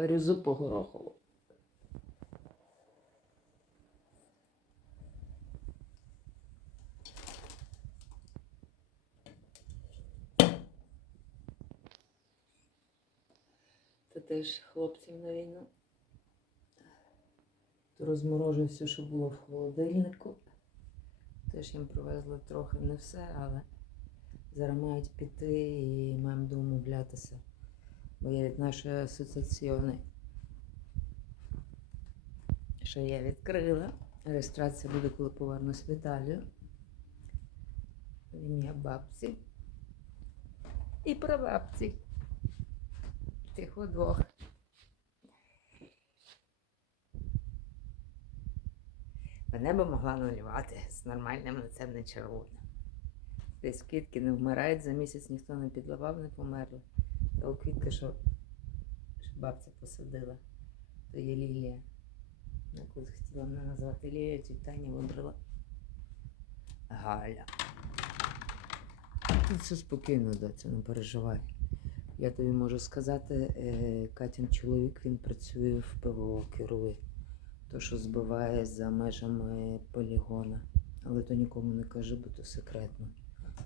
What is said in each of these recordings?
Варю зупу горохову. Це теж хлопців на війну. То розморожую все, що було в холодильнику. Теж їм привезли трохи не все, але зараз мають піти і маємо домовлятися. Бо нашої асоціаціони, що я відкрила. Реєстрація буде, коли повернусь в Італію. В ім'я бабці. І прабабці. Тих двох. Мене би могла нулювати з нормальним лицем не червоним. Десь квітки не вмирають, за місяць ніхто не підливав, не померли. Та у квітки, що, що бабця посадила, то є лілія. Я колись хотіла мене назвати Лілія, Таня вибрала Галя. Тут все спокійно, доця, не переживай. Я тобі можу сказати, е, Катін чоловік він працює в ПВО, керує. То, що збиває за межами полігона. Але то нікому не кажи, бо то секретно.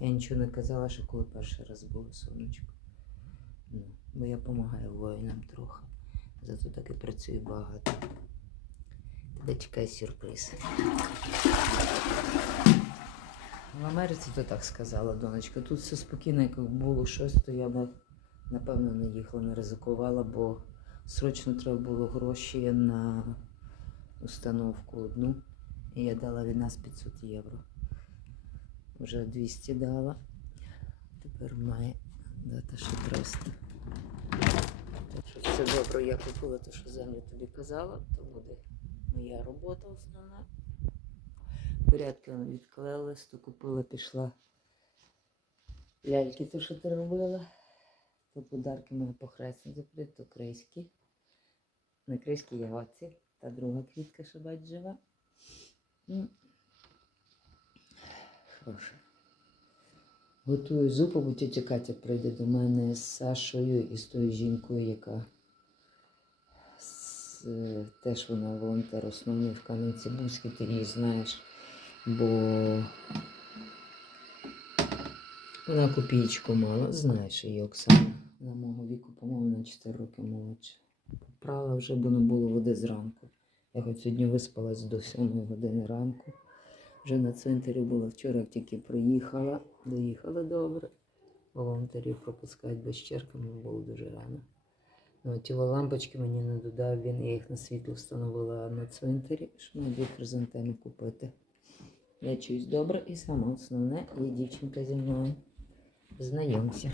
Я нічого не казала, що коли перший раз було сонечко. Бо я допомагаю воїнам трохи. Зато так і працюю багато. Тебе чекає сюрприз. В Америці то так сказала, донечка. Тут все спокійно, як було щось, то я би напевно не їхала, не ризикувала, бо срочно треба було гроші на установку одну. І я дала від нас 500 євро. Вже 200 дала. Тепер має дати ще 300. Так що все добре, я купила те, що землю тобі казала, то буде моя робота основна. Порядки вона відклеїлась, то купила, пішла. Ляльки, то, що ти робила. То подарки мене похресні заплють, то крейські. На крейській ягодці. Та друга квітка, що бать жива. Хороше. Готую зупу, бо тетя Катя прийде до мене з Сашою і з тою жінкою, яка з, е, теж вона волонтер основний в Кам'янці-Бузькій, ти її знаєш, бо вона копійку мала, знаєш її Оксана. На мого віку, по-моєму, на 4 роки молодше. Попрала вже, бо не було води зранку. Я хоч сьогодні виспалась до 7 години ранку. Вже на цвинтарі була вчора, тільки приїхала, доїхала добре. Волонтерів пропускають без черги, мені було дуже рано. Ну, ті лампочки мені не додав він, я їх на світло встановила на цвинтарі, щоб на дві хризантеми купити. Я чуюсь добре і саме основне є дівчинка зі мною. Знайомся.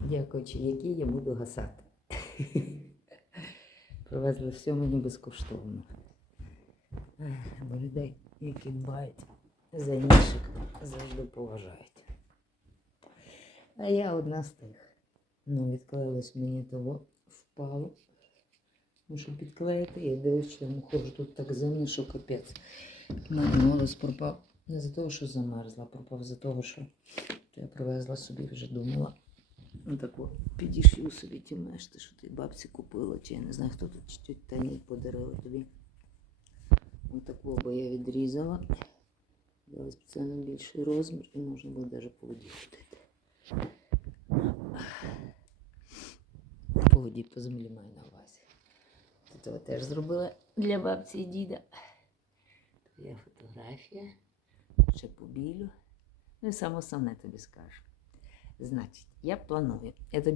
Дякуючи, якій я буду гасати. Привезли все мені безкоштовно. Бо людей, які дбають за інших, завжди поважають. А я одна з тих. Ну, відклеїлось мені того, впало. Мушу підклеїти, я дивлюсь, я ходжу тут так зимно, що капець. У мене голос пропав не за того, що замерзла, пропав за того, що я привезла собі, вже думала. Ну таку підішью собі ті мешти, що ти бабці купила, чи я не знаю, хто тут тють Тані подарила тобі. Отаку бо я відрізала. Дала спеціально більший розмір і можна було навіть по воді ходити. По воді по землі маю на увазі. Це теж зробила для бабці і діда. Тут є фотографія, ще побілю. Ну і саме основне тобі скажу. Значить, я планую. Я тобі